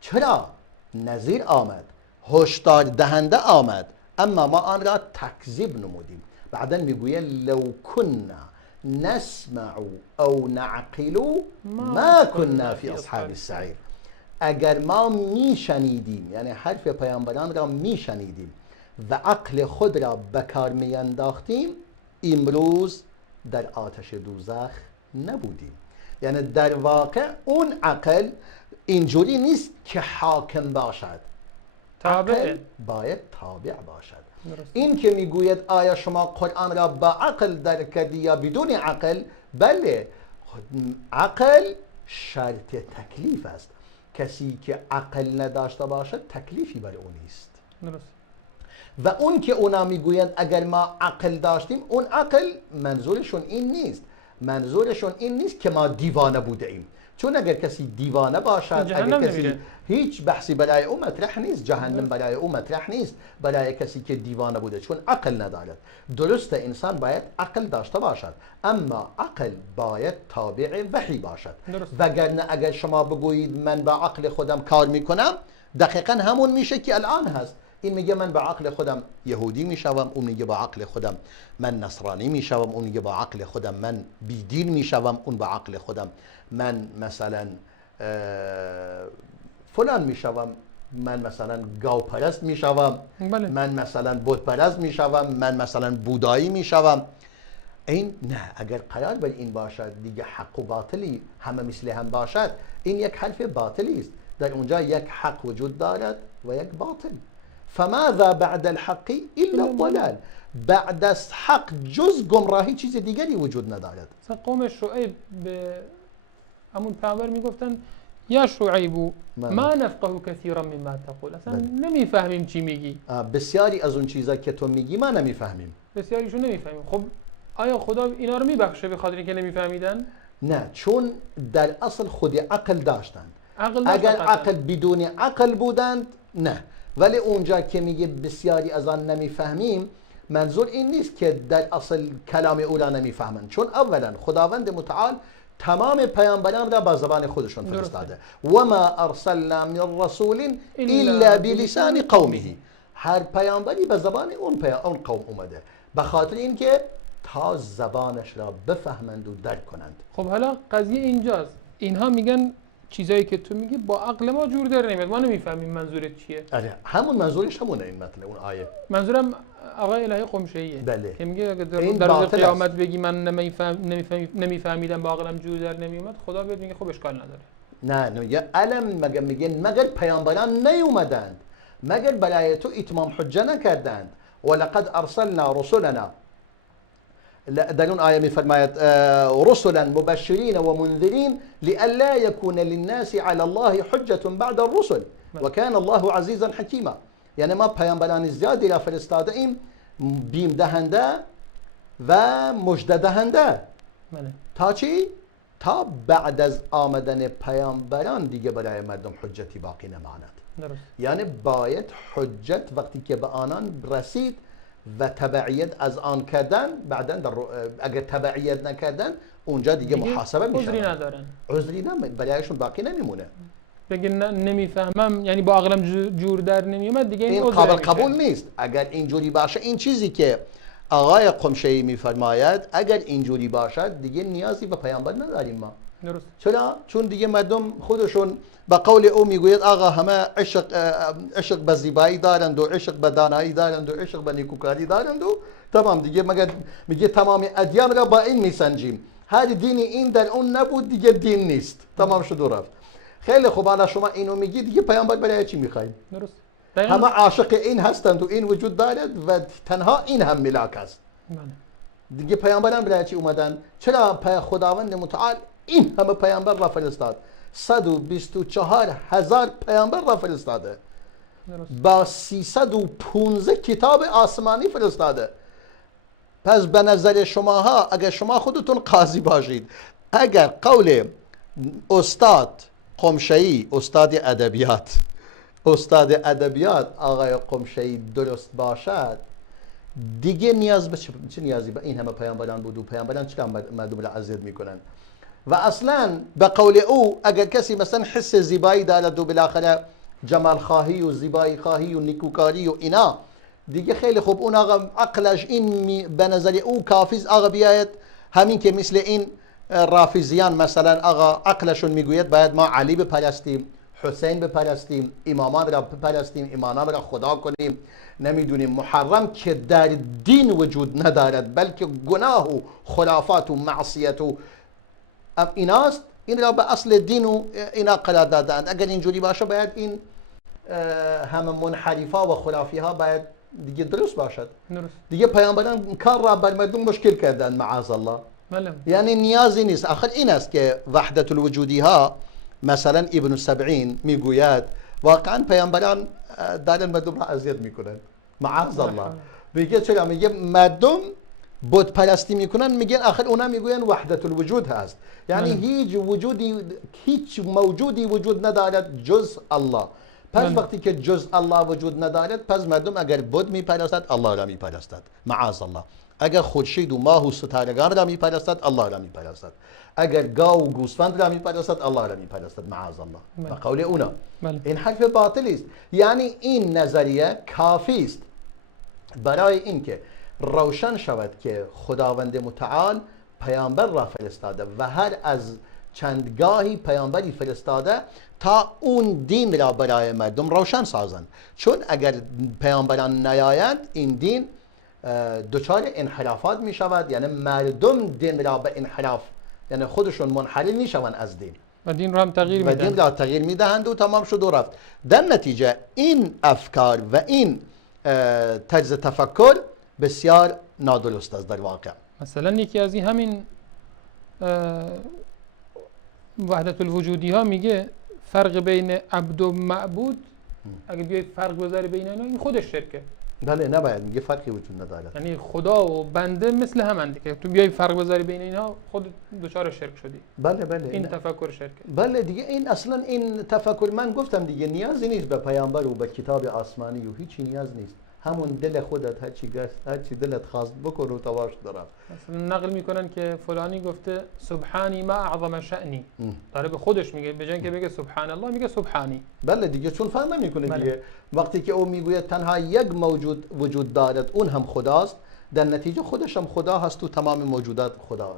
چرا؟ نذیر آمد، هشدار دهنده آمد، اما ما آن را تکذیب نمودیم. بعدا میگوید لو کنا نسمع او نعقل ما كنا فی اصحاب السعیر. اگر ما میشنیدیم، یعنی حرف پیامبران را میشنیدیم و عقل خود را به کار میانداختیم، امروز در آتش دوزخ نبودیم. یعنی در واقع اون عقل اینجوری نیست که حاکم باشد، عقل باید تابع باشد. این که میگوید آیا شما قرآن را با عقل درک کردی یا بدون عقل؟ بله، عقل شرط تکلیف است. کسی که عقل نداشته باشد تکلیفی بر او نیست. و اون که اونا میگویند اگر ما عقل داشتیم، اون عقل منظورشون این نیست. منظورشون این نیست که ما دیوانه بوده ایم، چون اگر کسی دیوانه باشد، اگر کسی هیچ بحثی برای او مطرح نیست، جهنم برای او مطرح نیست برای کسی که دیوانه بوده، چون عقل ندارد. درسته انسان باید عقل داشته باشد، اما عقل باید تابع وحی باشد. وگرنه اگر شما بگویید من با عقل خودم کار میکنم، دقیقا همون میشه که الان هست. این میگه من با عقل خودم یهودی میشوم، اون میگه با عقل خودم من نصرانی میشوم، اون میگه با عقل خودم من بیدین میشوم، اون با عقل خودم من مثلا فلان میشوم، من مثلا گاوپرست میشوم، من مثلا بت پرست میشوم، من مثلا بودایی میشوم. این نه، اگر قرار بر این باشد دیگه حق و باطلی همه مثل هم باشد، این یک حرف باطلی است. در اونجا یک حق وجود دارد و یک باطل. فماذا بعد الحق الا الضلال. بعد از حق جز گمراهی چیز دیگری وجود ندارد. قوم شعیب به همون پیامبر میگفتن یا شعیب ما نفقه کثیرا مما تقول، اصلا نمیفهمیم چی میگی. بسیاری از اون چیزا که تو میگی ما نمیفهمیم. بسیاریشو نمیفهمیم. خب آیا خدا اینا رو میبخشه به خاطر اینکه نمیفهمیدن؟ نه، چون در اصل خود عقل داشتند. اگر عقل بدون عقل بودند نه. ولی اونجا که میگه بسیاری از آن نمیفهمیم، منظور این نیست که در اصل کلام او را نمیفهمند، چون اولا خداوند متعال تمام پیامبران را با زبان خودشون فرستاده. و ما ارسلنا من رسول الا بلسان قومه. هر پیامبری به زبان اون قوم اومده، به خاطر اینکه تا زبانش را بفهمند و درک کنند. خب حالا قضیه اینجاست، اینها میگن چیزایی که تو میگی با عقل ما جور در نمیاد، ما نمیفهمیم منظورت چیه. آره، همون منظورش همونه. این مطلب اون آیه منظورم آقای الهی قمشه‌ایه. بله. که میگه اگه در روز قیامت بگی من نمیفهمیدم با عقلم جور در نمیومد، خدا بیاد میگه خب اشکال نداره. نه میگه مگر پیامبران نیومدند، مگر برای تو اتمام حجه نکردند. ولقد ارسلنا رسلنا، در اون آیه میفرماید رسلا مبشرین و منذرین لئلا یکون للناس علی الله حجة بعد الرسل و کان الله عزیزا حکیما. یعنی ما پیامبران زیادی را فرستاده ایم، بیم دهنده و مژده دهنده. تا چی؟ تا بعد از آمدن پیامبران دیگه برای مردم حجتی باقی نماند. یعنی باید حجت وقتی که به آنان رسید و تبعیت از آن کردن، بعدن اگر تبعیت نکردن اونجا دیگه محاسبه میشن. عذری ندارن. عذری برایشون باقی نمیمونه. بگه نمیفهمم، یعنی با عقلم جور در نمیومد، دیگه این عذر قابل نمیشه. قبول نیست. اگر اینجوری باشه، این چیزی که آقای قمشه‌ای میفرماید اگر اینجوری باشد دیگه نیازی به پیامبر نداریم ما. درست. چرا؟ چون دیگه مردم خودشون به قول او میگوید آقا همه عشق به زیبایی دارند و عشق به دانایی دارند و عشق به نیکوکاری دارند و تمام دیگه. مگر میگه تمام ادیان را با این میسنجیم، هر دینی این در اون نبود دیگه دین نیست، تمام شد و رفت. خیلی خوب، الان شما اینو میگی دیگه پیامبر برای چی میخوایم؟ درست. همه عاشق این هستند و این وجود دارد و تنها این هم ملاک است. دیگه پیامبران برای چی اومدن؟ چرا خداوند متعال این همه پیامبر را فرستاد؟ 124,000 پیامبر را فرستاده، با 315 کتاب آسمانی فرستاده. پس به نظر شماها، اگر شما خودتون قاضی باشید، اگر قول استاد قمشه‌ای، استاد ادبیات آقای قمشه‌ای درست باشد، دیگه نیاز به چه نیازی به این همه پیامبران بود و پیامبران چرا مردم را اذیت میکنن؟ و اصلا به قول او اگر کسی مثلا حس زیبایی دارد و بالاخره جمال خواهی و زیبایی خواهی و نیکوکاری و اینا، دیگه خیلی خوب، اون آقا عقلش این به نظر او کافیز آقا بیاید همین که مثل این رافضیان مثلا آقا عقلشون میگوید باید ما علی بپرستیم، حسین بپرستیم، امامان را بپرستیم، امامان را خدا کنیم، نمیدونیم محرم که در دین وجود ندارد بلکه گناه و خرافات و معصیت و ایناست، این را به اصل دین و اینا قرار دادند. اگر اینجوری باشه باید این همه منحرفا و خرافی ها باید دیگه درست باشد. دیگه پیامبران کار را بر مردم مشکل کردند معاذ الله. یعنی نیازی نیست. آخر این است که وحدت الوجودی ها مثلا ابن السبعین میگوید واقعا پیامبران دارن مردم را اذیت میکنن معاذ الله. میگه چرا؟ میگه مردم بت پرستی میکنن، میگن آخر اونا میگوین وحدت الوجود هست، یعنی هیچ موجودی وجود ندارد جز الله. پس وقتی که جز الله وجود ندارد، پس مردم اگر بت میپرستد الله را میپرستد معاذ الله، اگر خورشید و ماه و ستارگان را میپرستد الله را میپرستد، اگر گاو و گوسفند را میپرستد الله را میپرستد معاذ الله. به قول اونا این حرف باطل است. یعنی این نظریه کافی است برای اینکه روشن شود که خداوند متعال پیامبر را فرستاده و هر از چندگاهی پیامبری فرستاده تا اون دین را برای مردم روشن سازند. چون اگر پیامبران نیایند این دین دچار انحرافات می شود، یعنی مردم دین را به انحراف، یعنی خودشون منحرف می شوند از دین و دین را هم تغییر می دهند و تمام شد و رفت. در نتیجه این افکار و این طرز تفکر بسیار نادرست است در واقع. مثلا یکی از این همین وحدت الوجودی ها میگه فرق بین عبد و معبود، اگه بیای فرق بذاری بین اینا، این خودش شرکه. بله نباید، میگه فرقی وجود نداره. یعنی خدا و بنده مثل همند که تو بیای فرق بذاری بین اینا خود دچار شرک شدی. بله این تفکر شرکه. بله دیگه این اصلا این تفکر، من گفتم دیگه نیازی نیست به پیامبر و به کتاب آسمانی و هیچی نیاز نیست. همون دل خودت هرچی دلت خواست بکن و تواش دارم. مثلا نقل میکنن که فلانی گفته سبحانی ما اعظم شأنی، داره به خودش میگه، به جای اینکه بگه سبحان الله میگه سبحانی. بله دیگه چون فهم نمیکنه دیگه. وقتی که او میگوید تنها یک موجود وجود دارد اون هم خداست، در نتیجه خودش هم خدا هست و تمام موجودات خدا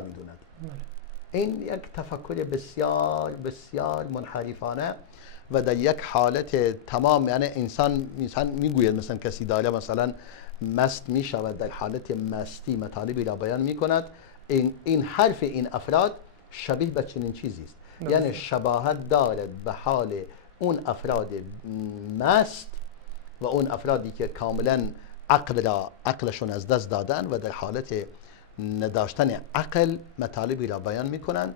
میدوند. این یک تفکر بسیار بسیار منحرفانه و در یک حالت تمام، یعنی انسان میگوید مثلا کسی داره مثلا مست میشود، در حالت مستی مطالبی را بیان میکند. این حرف این افراد شبیه به چنین چیزی است، یعنی شباهت دارد به حال اون افراد مست و اون افرادی که کاملا عقلشون از دست دادن و در حالت نداشتن عقل مطالبی را بیان میکنند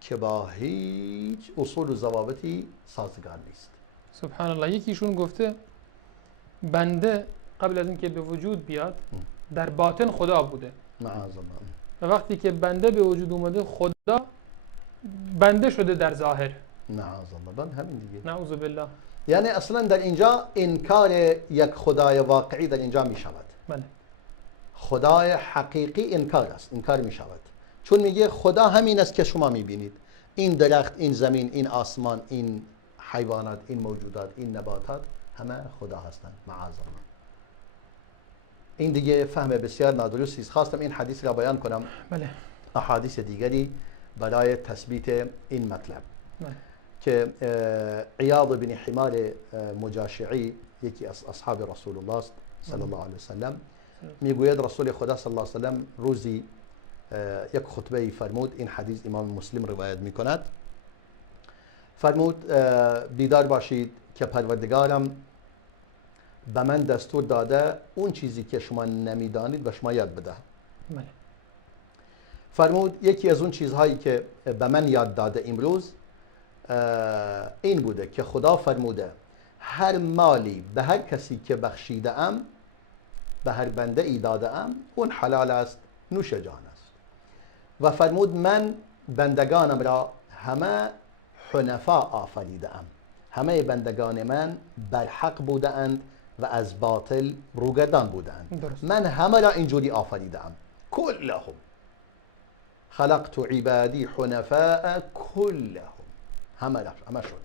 که با هیچ اصول و ضوابطی سازگار نیست. سبحان الله. یکیشون گفته بنده قبل از اینکه به وجود بیاد در باطن خدا بوده، معاذ الله، و وقتی که بنده به وجود اومده خدا بنده شده در ظاهر. معاذ الله. همین دیگه، نعوذ بالله. یعنی اصلا در اینجا انکار یک خدای واقعی در اینجا می شود. بله. خدای حقیقی انکار است، انکار می شود، چون میگه خدا همین است که شما میبینید، این درخت، این زمین، این آسمان، این حیوانات، این موجودات، این نباتات همه خدا هستند معاذ الله. این دیگه فهم بسیار نادرستی است. خواستم این حدیث را بیان کنم. بله. احادیث دیگری برای تثبیت این مطلب بله. که عیاض بن حمار مجاشعی یکی از اصحاب رسول الله صلی الله علیه وسلم میگوید رسول خدا صلی الله علیه وسلم روزی یک خطبه فرمود. این حدیث امام مسلم روایت میکند. فرمود بیدار باشید که پروردگارم به من دستور داده اون چیزی که شما نمیدانید به شما یاد بده. بله. فرمود یکی از اون چیزهایی که به من یاد داده امروز این بوده که خدا فرموده هر مالی به هر کسی که بخشیده ام، به هر بنده ای داده ام، اون حلال است، نوش جان است. و فرمود من بندگانم را همه حنفا آفریده ام، همه بندگان من بر حق بوده اند و از باطل روگردان بوده اند. من همه را اینجوری آفریده ام، کلهم خلقت عبادی حنفاء کلهم، همه شد.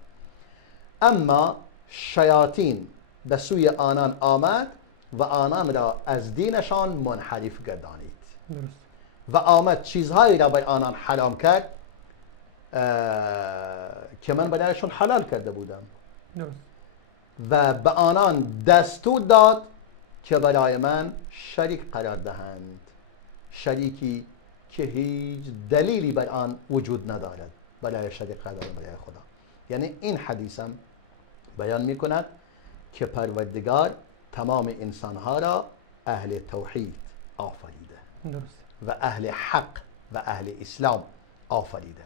اما شیاطین به سوی آنان آمد و آنان را از دینشان منحرف گردانید و آمد چیزهایی را بر آنان حرام کرد که من برایشان حلال کرده بودم و به آنان دستور داد که برای من شریک قرار دهند، شریکی که هیچ دلیلی بر آن وجود ندارد برای شریک قرار برای خدا. یعنی این حدیثم بیان می کند که پروردگار تمام انسانها را اهل توحید آفریده و اهل حق و اهل اسلام آفریده.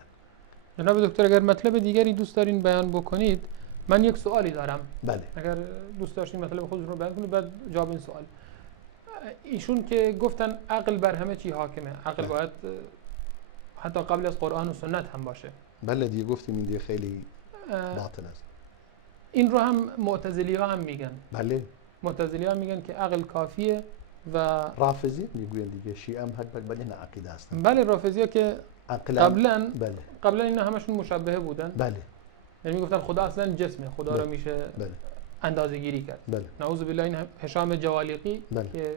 جناب دکتر اگر مطلب دیگری دوست دارین بیان بکنید، من یک سوالی دارم. بله. اگر دوست داشتین مطلب خودتون رو بیان کنید بعد جواب این سوال. ایشون که گفتن عقل بر همه چی حاکمه، عقل باید حتی قبل از قرآن و سنت هم باشه. بله دیگه گفتیم این دیگه خیلی باطل است. این رو هم معتزلی ها هم میگن. بله. معتزلی ها میگن که عقل کافیه و رافضی میگوین دیگه، شیعه هم بله نه عقیده هستن. بله رافضی ها که قبلا اینا همشون مشبهه بودن. بله. یعنی میگفتن خدا اصلا جسمه، خدا رو میشه اندازه گیری کرد. بله. نعوذ بالله. این هشام جوالیقی که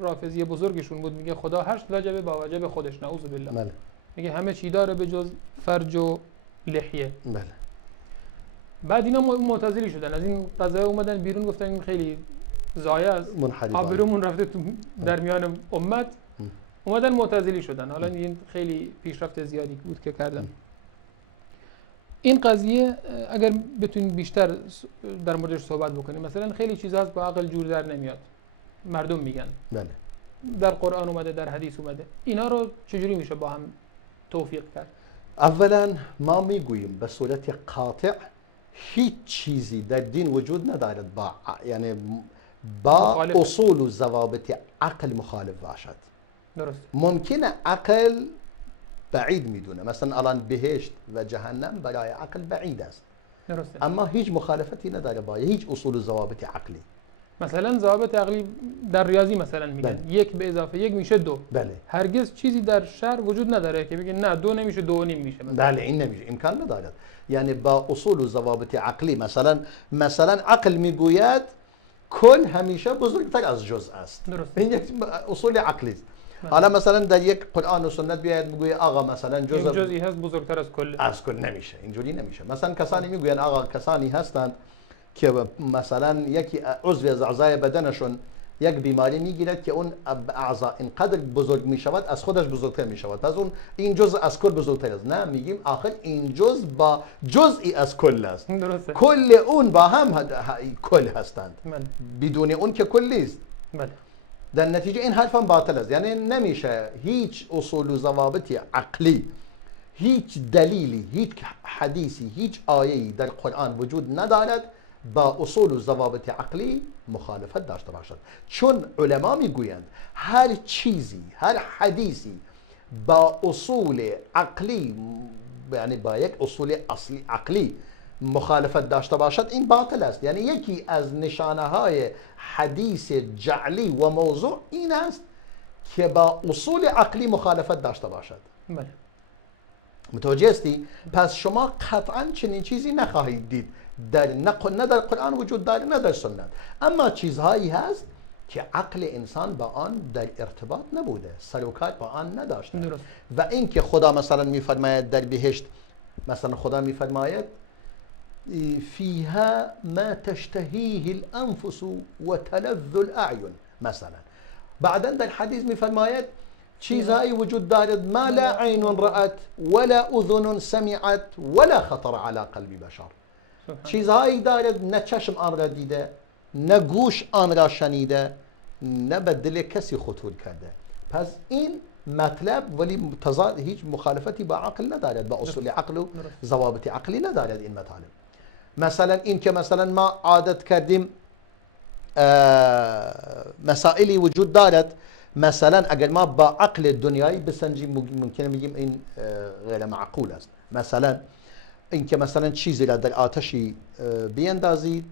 رافضی بزرگشون بود میگه خدا 8 وجبه با وجب خودش، نعوذ بالله. بله. میگه همه چی داره به جز فرج و لحیه. بله. بعد اینا معتزلی شدن، از این قضايا اومدن بیرون گفتن این خیلی ضایع است، آبرومون رفته تو در میان امت، اومدن معتزلی شدن. حالا این خیلی پیشرفت زیادی بود که کردن. این قضیه اگر بتونید بیشتر در موردش صحبت بکنیم، مثلا خیلی چیزا هست با عقل جور در نمیاد، مردم میگن. بله. در قرآن اومده، در حدیث اومده، اینا رو چجوری میشه با هم توفیق کرد؟ اولا ما میگوییم به صورت قاطع هیچ چیزی در دین وجود ندارد با اصول و ضوابط عقل مخالف باشد. درست. ممکنه عقل بعید میدونه، مثلا الان بهشت و جهنم برای عقل بعید است. درسته. اما هیچ مخالفتی نداره با هیچ اصول و ضوابط عقلی. مثلا ضوابط عقلی در ریاضی مثلا میگن 1 به اضافه 1 میشه 2. بله. هرگز چیزی در شرع وجود نداره که بگه نه 2 نمیشه 2.5 میشه مثلا. بله این نمیشه، امکان ندارد. یعنی با اصول و ضوابط عقلی مثلا عقل میگوید کل همیشه بزرگتر از جزء است. درست. این یک اصول عقلی است. حالا مثلا در یک قرآن و سنت بیاید بگوید آقا مثلا جزئی هست بزرگتر از کل نمیشه، اینجوری نمیشه. مثلا کسانی میگوین آقا کسانی هستند که مثلا یکی عضو از اعضای بدنشون یک بیماری میگیرد که اون اعضا اینقدر بزرگ میشود از خودش بزرگتر میشود، پس اون این جزء از کل بزرگتر است. نه، میگیم آخر این جزء با جزئی از کل است. درسته. کل اون با هم کل هستند. بدون اون که کل نیست. بله. در نتیجه این حرف هم باطل است. یعنی نمیشه هیچ اصول و ضوابط عقلی، هیچ دلیلی، هیچ حدیثی، هیچ آیه‌ای در قرآن وجود ندارد با اصول و ضوابط عقلی مخالفت داشته باشد. چون علما میگویند هر چیزی، هر حدیثی با اصول عقلی، یعنی با یک اصول اصلی عقلی مخالفت داشته باشد، این باطل است. یعنی یکی از نشانه های حدیث جعلی و موضوع این است که با اصول عقلی مخالفت داشته باشد. بله. متوجه هستی؟ پس شما قطعا چنین چیزی نخواهید دید نه در قرآن وجود داره نه در سنت. اما چیزهایی هست که عقل انسان با آن در ارتباط نبوده، سر و کار با آن نداشته. و این که خدا مثلا میفرماید در بهشت، مثلا خدا میفرماید فیها ما تشتهیه الانفس و تلذ الاعین، مثلا بعدا در حدیث میفرماید چیزهایی وجود دارد ما لا عین رأت ولا اذن سمعت ولا خطر على قلب بشر. چیزهایی دارد نه چشم آن را دیده، نه گوش آن را شنیده، نه به دل کسی خطور کرده. پس این مطلب ولی هیچ مخالفتی با عقل ندارد، با اصول عقل و ضوابط عقلی ندارد این مطالب. مثلا این که مثلا ما عادت کردیم مسائلی وجود دارد، مثلا اگر ما با عقل دنیایی بسنجیم ممکنه بگیم این غیر معقول است. مثلا این که مثلا چیزی را در آتشی بیندازید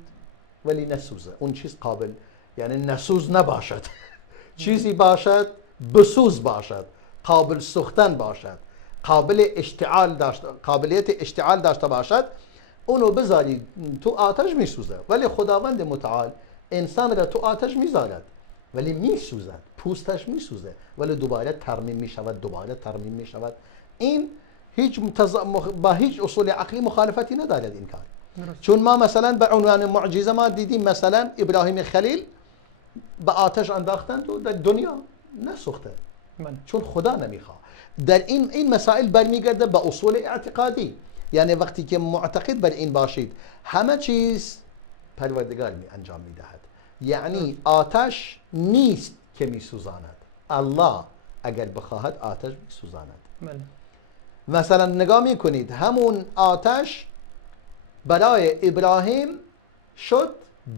ولی نسوزه، اون چیز قابل یعنی نسوز نباشد چیزی باشد بسوز باشد، قابل سوختن باشد، قابلیت اشتعال داشته باشد، اونو بذارید تو آتش میسوزه. ولی خداوند متعال انسان را تو آتش میذارد ولی میسوزد، پوستش میسوزه ولی دوباره ترمیم میشود، دوباره ترمیم میشود. این هیچ با هیچ اصول عقلی مخالفتی ندارد این کار. چون ما مثلا به عنوان معجزه ما دیدیم مثلا ابراهیم خلیل به آتش انداختند و در دنیا نسوخته، چون خدا نمیخواد. در این مسائل برمیگرده به اصول اعتقادی، یعنی وقتی که معتقد بر این باشید همه چیز پروردگار می انجام میدهد، یعنی آتش نیست که میسوزاند، الله اگر بخواهد آتش میسوزاند. مثلا نگاه میکنید همون آتش برای ابراهیم شد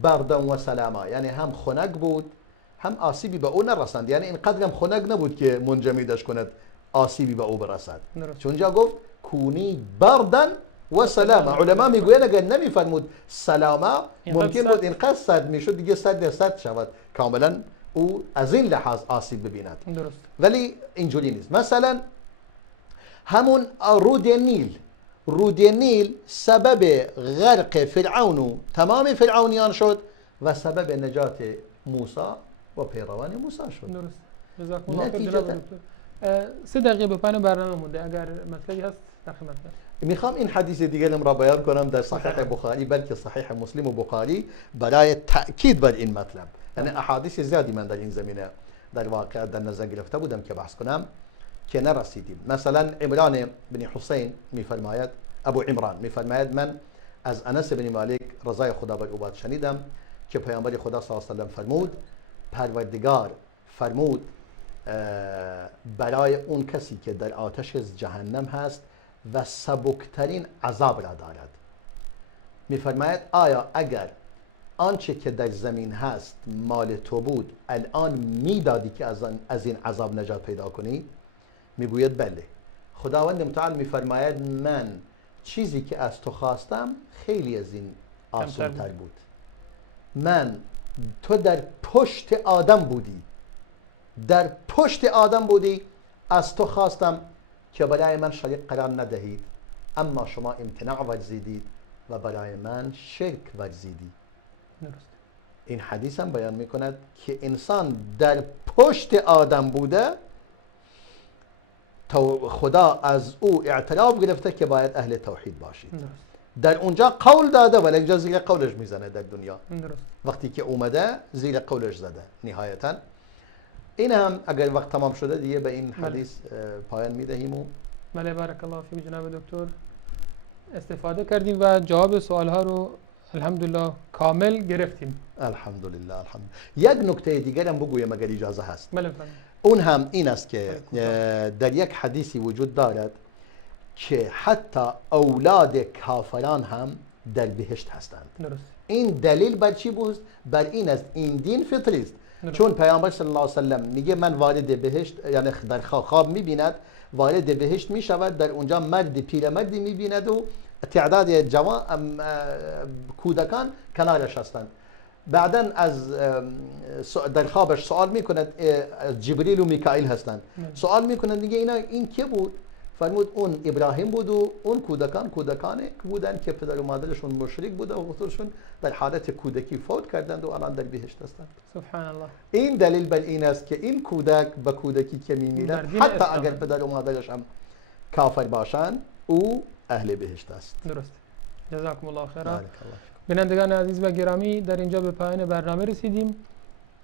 بردن و سلاما، یعنی هم خنک بود هم آسیبی به او نرسند، یعنی اینقدر هم خنک نبود که منجمدش کند آسیبی به او برسد. چون جا گفت کونی بردن و سلاما. علما میگوین اگر نمیفرمود سلاما ممکن بود اینقدر سرد میشد دیگه سرد شود کاملا او از این لحاظ آسیب ببیند. ولی اینجوری نیست. مثلا همون رود نیل سبب غرق فرعون و تمام فرعونیان شد و سبب نجات موسی و پیروان موسی شد. درست. نتیجه 3 دقیقه به پایان برنامه مونده، اگر مطلبی هست در خدمت. میخوام این حدیث دیگه را بیان کنم در صحیح بخاری بلکه صحیح مسلم و بخاری برای تأکید بر این مطلب. یعنی احادیث زیادی من در این زمینه در واقع در نظر گرفته بودم که بحث کنم که نرسیدیم. مثلا عمران بن حسین میفرماید، ابو عمران میفرماید من از انس بن مالک رضای خدا بر او باد شنیدم که پیامبر خدا صلی الله علیه و سلم فرمود پروردگار فرمود برای اون کسی که در آتش جهنم هست و سبکترین عذاب را دارد، میفرماید آیا اگر آنچه که در زمین هست مال تو بود الان میدادی که از این عذاب نجات پیدا کنی؟ میگوید بله. خداوند متعال میفرماید من چیزی که از تو خواستم خیلی از این آسان تر بود. تو در پشت آدم بودی، از تو خواستم که برای من شریک قرار ندهید، اما شما امتناع ورزیدید و برای من شرک ورزیدی. این حدیث هم بیان میکند که انسان در پشت آدم بوده، خدا از او اعتراف گرفته که باید اهل توحید باشید. در اونجا قول داده ولی اینجا زیر قولش میزنه در دنیا. وقتی که اومده زیر قولش زده نهایتا. این هم اگر وقت تمام شده دیگه به این حدیث پایان میدهیم. و بله بارک الله فیک جناب دکتر، استفاده کردیم و جواب سوال ها رو الحمدلله کامل گرفتیم. الحمدلله. یک نکته دیگر هم بگویم اگر اجازه هست. بله. اون هم این است که در یک حدیثی وجود دارد که حتی اولاد کافران هم در بهشت هستند. درست. این دلیل بر چی بود؟ بر این است این دین فطری است. چون پیامبر صلی الله علیه و سلم میگه من وارد بهشت، یعنی در خواب میبیند وارد بهشت میشود، در اونجا مرد پیرمردی میبیند و تعداد جوان کودکان کنارش هستند. بعدن از در خوابش سوال میکند، جبریل و میکائیل هستند، سوال میکنند دیگه این که بود؟ فرمود اون ابراهیم بود و اون کودکانی بودن که پدر و مادرشون مشرک بوده و خودشون در حالت کودکی فوت کردند و الان در بهشت هستند. سبحان الله. این دلیل بر این است که این کودک به کودکی که میمیرد حتی اگر پدر و مادرش هم کافر باشند او اهل بهشت است. درست. جزاکم الله خیرا. بینندگان عزیز و گرامی، در اینجا به پایان برنامه رسیدیم.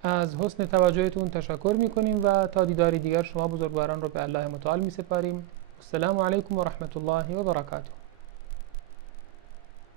از حسن توجهتون تشکر میکنیم و تا دیداری دیگر شما بزرگواران رو به الله متعال میسپاریم. السلام علیکم و رحمت الله و برکاته.